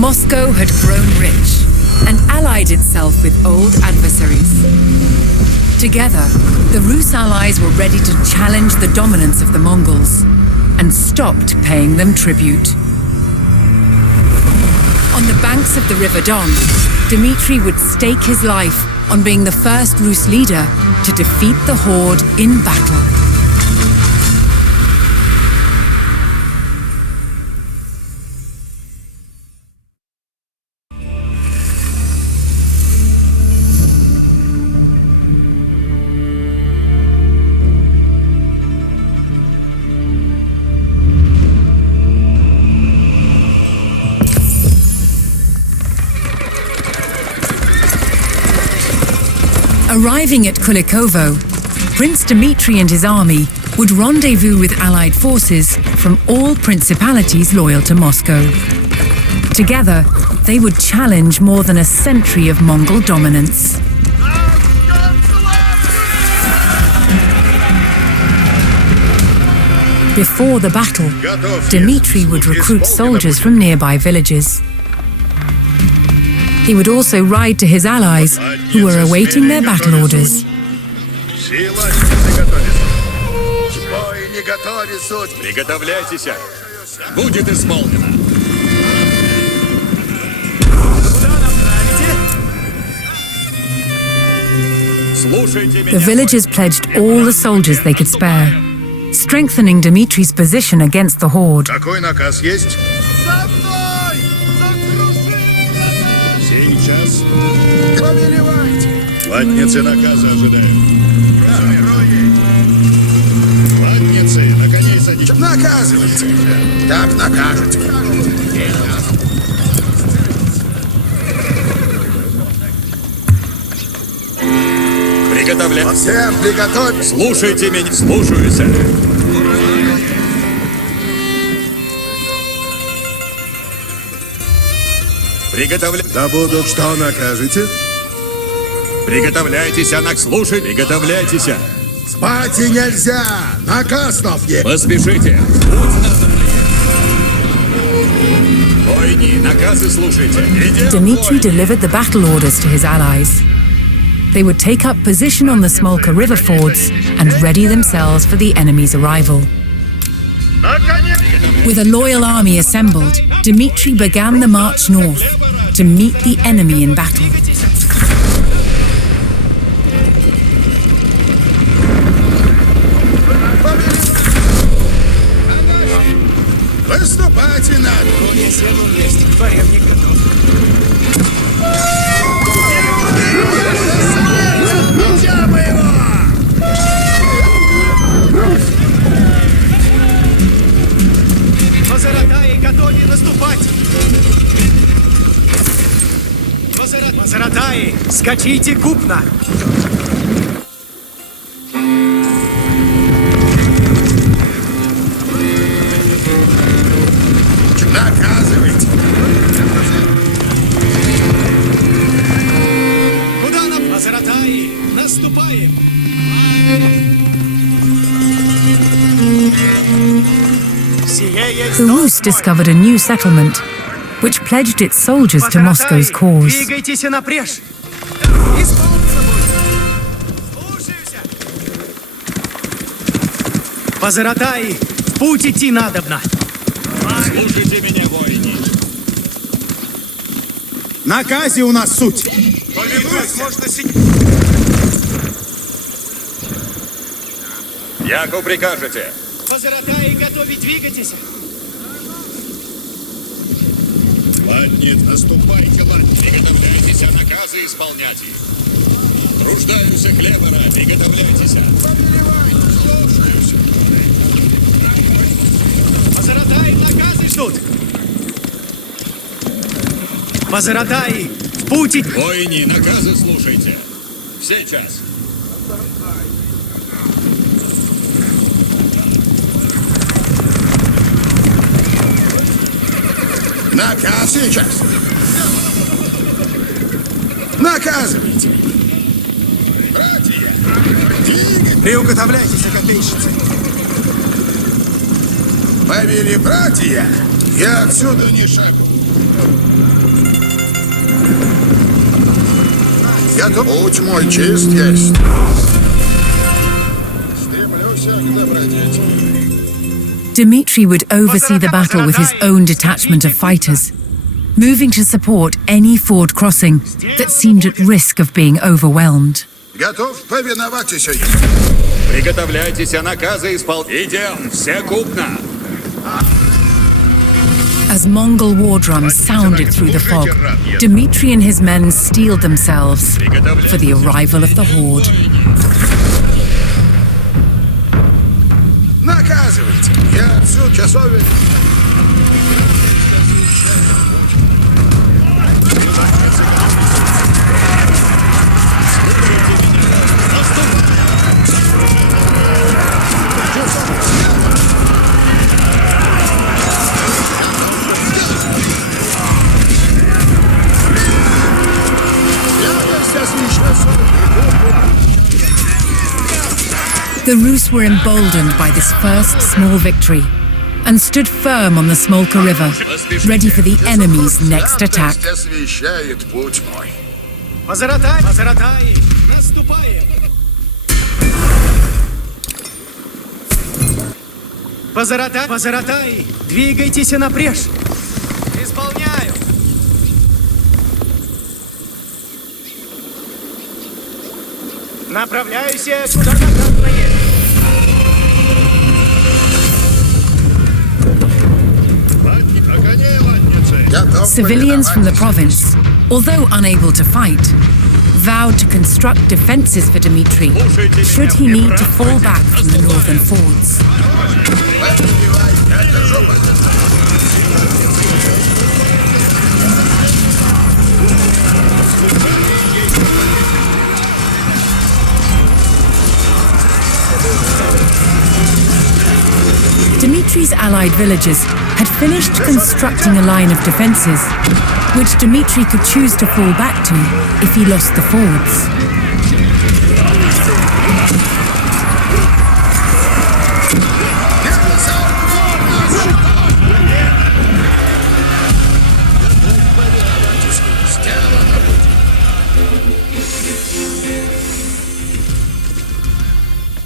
Moscow had grown rich and allied itself with old adversaries. Together, the Rus allies were ready to challenge the dominance of the Mongols and stopped paying them tribute. On the banks of the River Don, Dmitry would stake his life on being the first Rus leader to defeat the Horde in battle. Arriving at Kulikovo, Prince Dmitry and his army would rendezvous with allied forces from all principalities loyal to Moscow. Together, they would challenge more than a century of Mongol dominance. Before the battle, Dmitry would recruit soldiers from nearby villages. He would also ride to his allies, who were awaiting their battle orders. Приготовляйтесь! Будет исполнено! The villagers pledged all the soldiers they could spare, strengthening Dmitry's position against the Horde. Какой наказ есть? Сейчас. Латницы наказа ожидают. Латницы, на коней садитесь. Наказывайте. Так накажете. Приготовляйтесь. Всем приготовьтесь. Слушайте меня. Слушаюсь. Да будут что накажете? Приготовляйтесь, слушай, приготовляйтесь. Спать нельзя! Наказ есть! Поспешите! Войни, наказы слушайте! Dmitry delivered the battle orders to his allies. They would take up position on the Smolka river fords and ready themselves for the enemy's arrival. With a loyal army assembled, Dmitry began the march north to meet the enemy in battle. Выступайте надо! Готовы наступать! Мазаратаи, скачите купно! Наказывайте! Куда нам? Мазаратаи, наступаем! The Rus discovered a new settlement, which pledged its soldiers to Moscow's cause. Двигайтесь напрежь! Мазаратаи, в путь идти надобно! Слушайте меня, воины! Наказе у нас суть! Яку прикажете? Мазаратаи, готовить, двигайтесь! Ладнит, наступайте, ладнит. Приготовляйтесь, наказы исполнять. Труждаюсь, хлебора, приготовляйтесь. Слушаюсь. Мазаратаи, наказы ждут! Мазаратаи, в путь! Воины, наказы слушайте. Сейчас. Наказ сейчас. Наказывайте. Братья, Приуготовляйтесь, копейщицы! повели братья, я отсюда ни шагу. Готов? Путь мой чист есть. Стремлюсь к добродетели. Dmitri would oversee the battle with his own detachment of fighters, moving to support any ford crossing that seemed at risk of being overwhelmed. Готов повиноваться ей. Приготовляйтесь, наказы Идем, все купно. As Mongol war drums sounded through the fog, Dmitri and his men steeled themselves for the arrival of the horde. Наказывайте. Я отцу часовен. The Rus were emboldened by this first small victory and stood firm on the Smolka River, ready for the enemy's next attack. Освещает путь мой. Позаратай, позаратай, наступаем. Позаратай, позаратай, двигайтесь напрежь. Исполняю. Направляюсь куда наказанное. Civilians from the province, although unable to fight, vowed to construct defenses for Dmitri should he need to fall back from the northern fords. Dmitri's allied villagers had finished constructing a line of defences, which Dmitri could choose to fall back to if he lost the fords.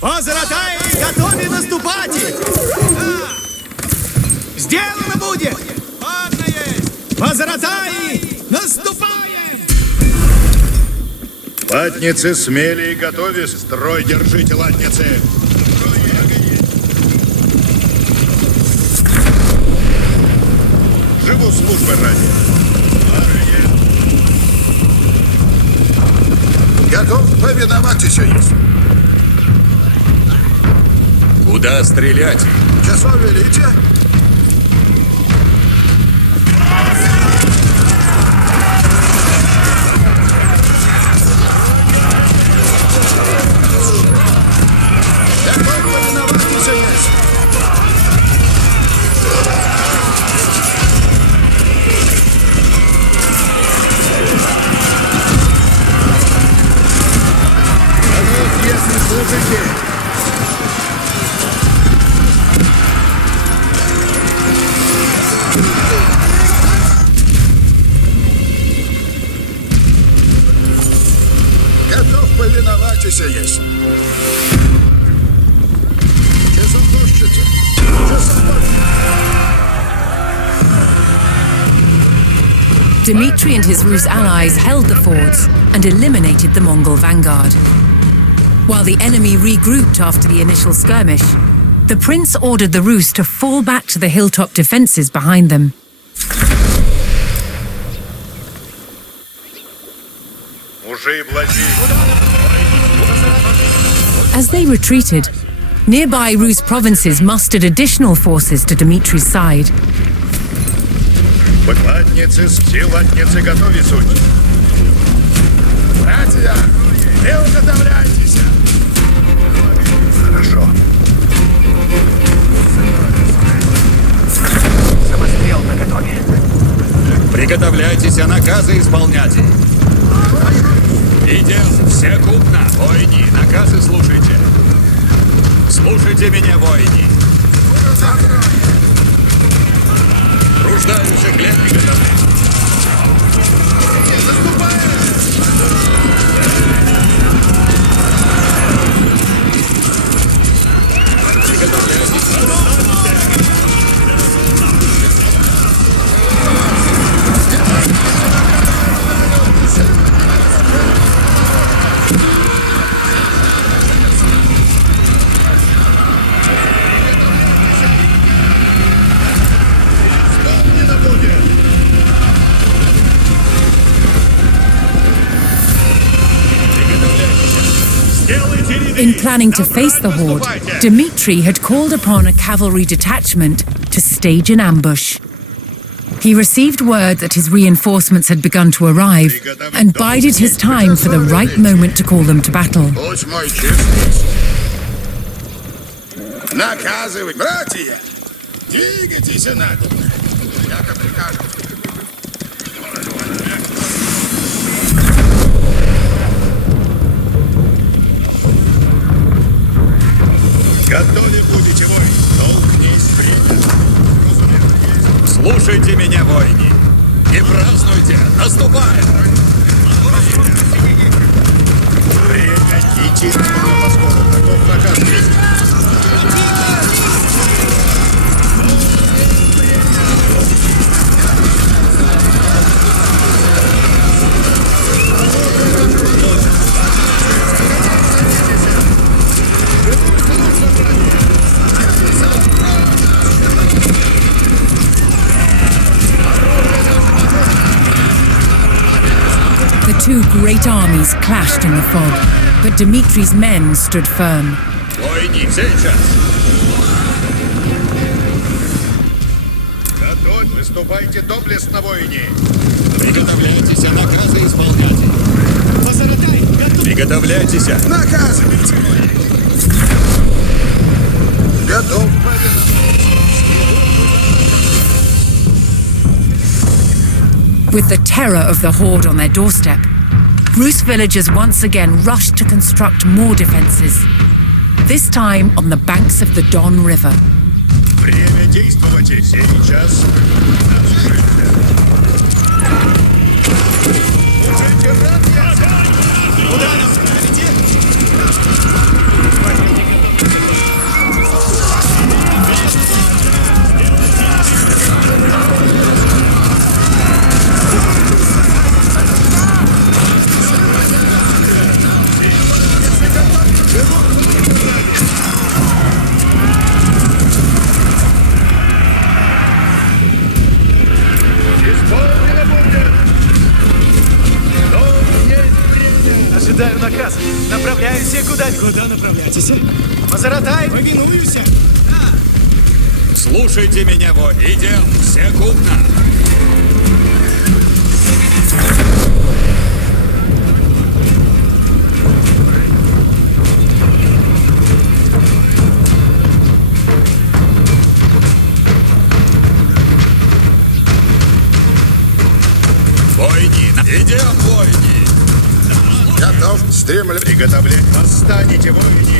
Позаратай, готовы наступать! Да! Сделано будет! Ладно есть! Позаратай, наступаем! Латницы смели и готове. Строй держите, латницы. Живу службы ради. Готов повиноваться есть. Куда стрелять? Часов велите? Готов повиноваться есть. Если слушайте. Готов повиноваться есть. Часом слушайте. Часом Dmitri and his Rus allies held the fords and eliminated the Mongol vanguard. While the enemy regrouped after the initial skirmish, the prince ordered the Rus to fall back to the hilltop defences behind them. As they retreated, nearby Rus provinces mustered additional forces to Dmitri's side. Латницы готовы суть. Братья, не уготовляйтесь. Хорошо. Самострел наготове. Приготовляйтесь, наказы исполняйте. Идем, все купно. Воини, наказы слушайте. Слушайте меня, воини. Руждающих хлеб приготовить. In planning to face the horde, Dmitri had called upon a cavalry detachment to stage an ambush. He received word that his reinforcements had begun to arrive and bided his time for the right moment to call them to battle. Будь мой честный. Наказывай, братья! Двигайтесь надо. Яко прикажете. Готовы будете, воин. Долг есть время. Слушайте меня, воини. И празднуйте. Наступаем. Прекратите. Поскольку таков наказ есть. The two great armies clashed in the fog, but Dmitri's men stood firm. Воини, сейчас. Готовь, выступайте доблестно, воини. Приготовляйтесь, наказы исполняйте. Приготовляйтесь. Наказывайте. Готов, победа. With the terror of the horde on their doorstep, Rus villagers once again rushed to construct more defenses, this time on the banks of the Don River. Время действовать сейчас. Куда нас ставите? Ожидаю наказ. Направляюсь куда? Куда направляйтесь? Позаратай, повинуюсь. Слушайте меня, воин. Идем, все купно. Воини, идем, воини. Готов, стремлю. Приготовлять. Восстанете, воини.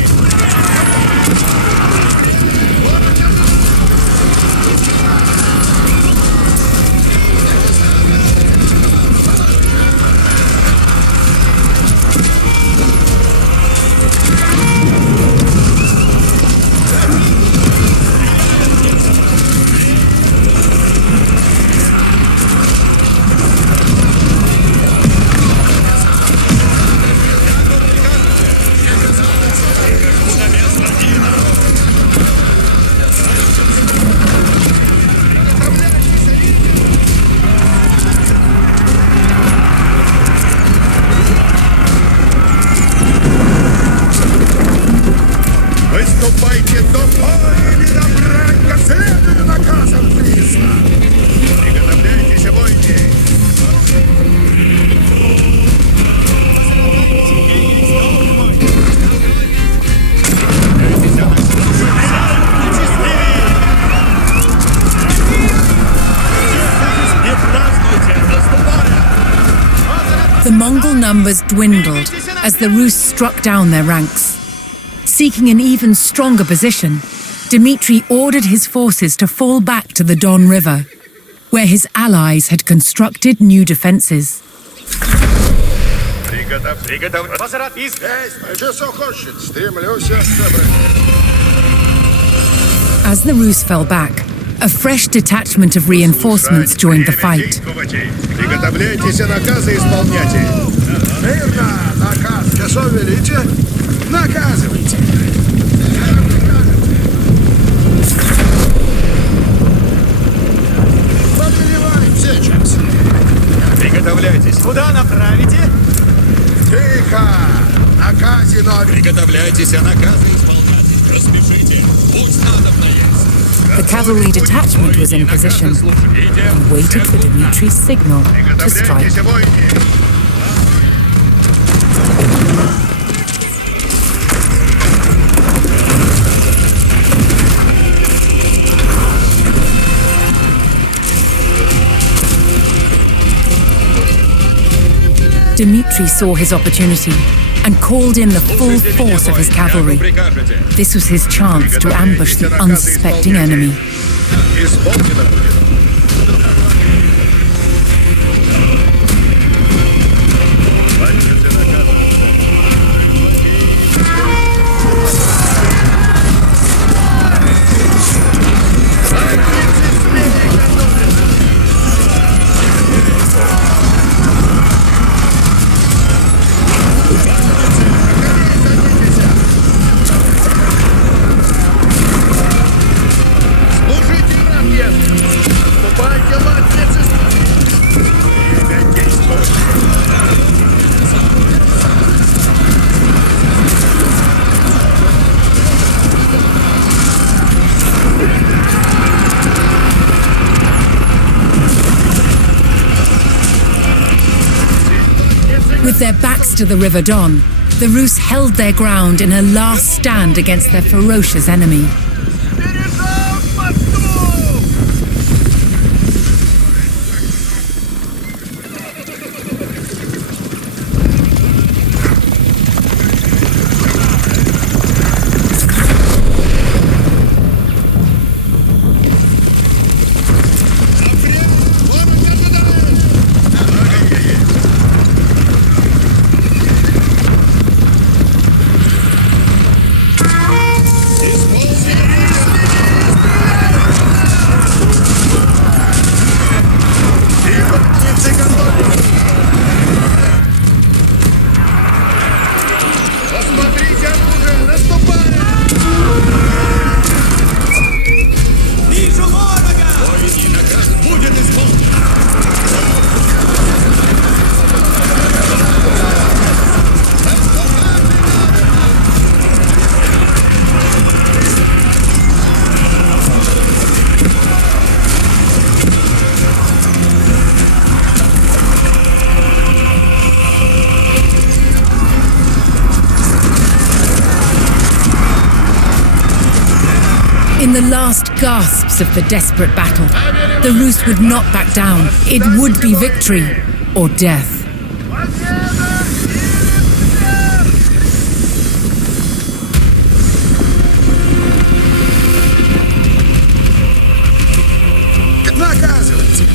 Выступайте до боя или добра, как следую наказом присно. Приготовляйтесь, воини. The Mongol numbers dwindled as the Rus struck down their ranks. Seeking an even stronger position, Dmitri ordered his forces to fall back to the Don River, where his allies had constructed new defenses. As the Rus fell back, a fresh detachment of reinforcements joined the fight. Приготовляйтесь, наказы исполняйте. Мирно, наказ. Что велите? Наказывайте. Повелевай сейчас. Приготовляйтесь. Куда направите? Тихо! Наказе новый. Приготовляйтесь, а наказы исполнять. Распишите. Пусть надобно есть. The cavalry detachment was in position and waited for Dmitri's signal to strike. Приготовляйтесь, воины. Dmitri saw his opportunity and called in the full force of his cavalry. This was his chance to ambush the unsuspecting enemy. Исполнено будет. With their backs to the River Don, the Rus held their ground in a last stand against their ferocious enemy. In the last gasps of the desperate battle, the Rus would not back down. It would be victory or death. Наказывайте.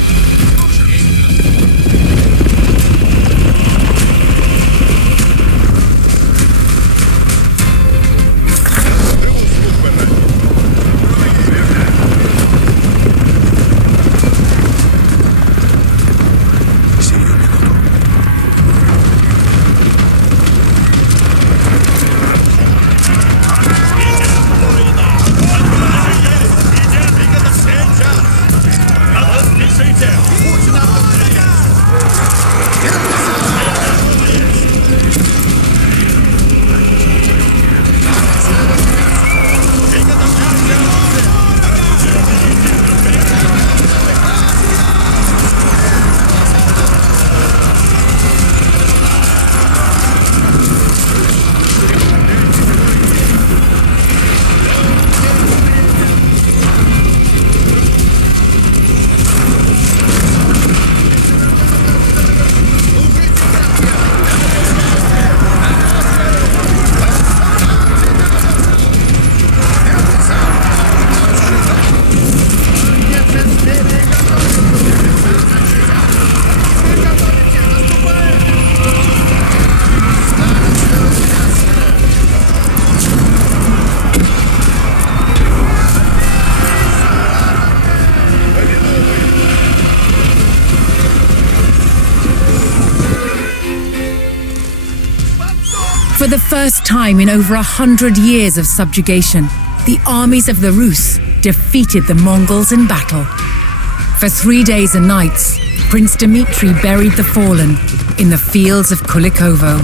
For the first time in over 100 years of subjugation, the armies of the Rus defeated the Mongols in battle. For 3 days and nights, Prince Dmitri buried the fallen in the fields of Kulikovo.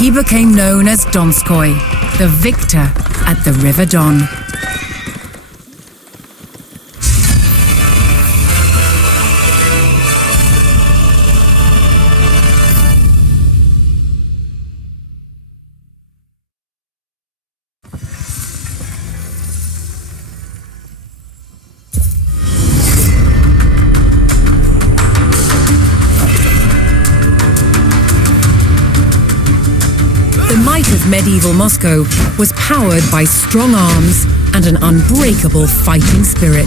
He became known as Donskoy, the victor at the River Don. The might of medieval Moscow was powered by strong arms and an unbreakable fighting spirit.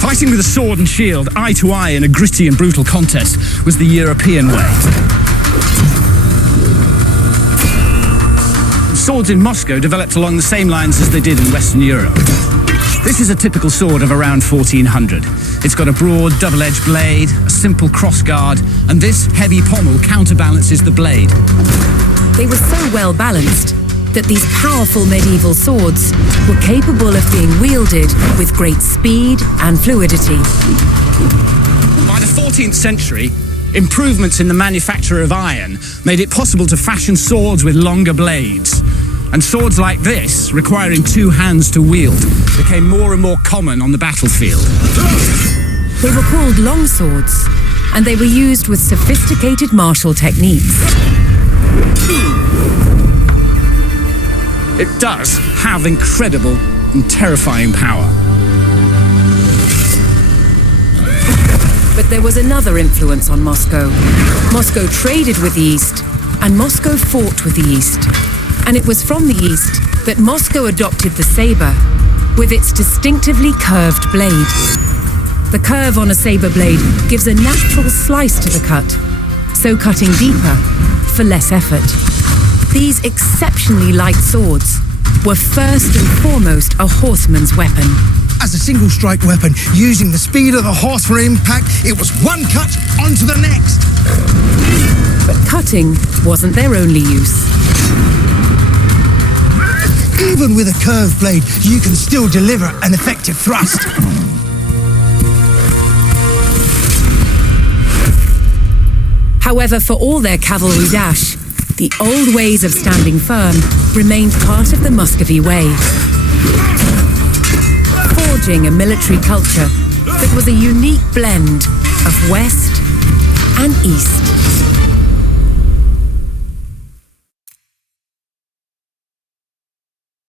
Fighting with a sword and shield, eye to eye in a gritty and brutal contest, was the European way. Swords in Moscow developed along the same lines as they did in Western Europe. This is a typical sword of around 1400. It's got a broad, double-edged blade, a simple crossguard, and this heavy pommel counterbalances the blade. They were so well balanced that these powerful medieval swords were capable of being wielded with great speed and fluidity. By the 14th century, improvements in the manufacture of iron made it possible to fashion swords with longer blades. And swords like this, requiring two hands to wield, became more and more common on the battlefield. They were called long swords, and they were used with sophisticated martial techniques. It does have incredible and terrifying power. But there was another influence on Moscow. Moscow traded with the East, and Moscow fought with the East. And it was from the East that Moscow adopted the saber, with its distinctively curved blade. The curve on a saber blade gives a natural slice to the cut, so cutting deeper for less effort. These exceptionally light swords were first and foremost a horseman's weapon. As a single strike weapon, using the speed of the horse for impact, it was one cut onto the next. But cutting wasn't their only use. Even with a curved blade, you can still deliver an effective thrust. However, for all their cavalry dash, the old ways of standing firm remained part of the Muscovy way. Forging a military culture that was a unique blend of West and East.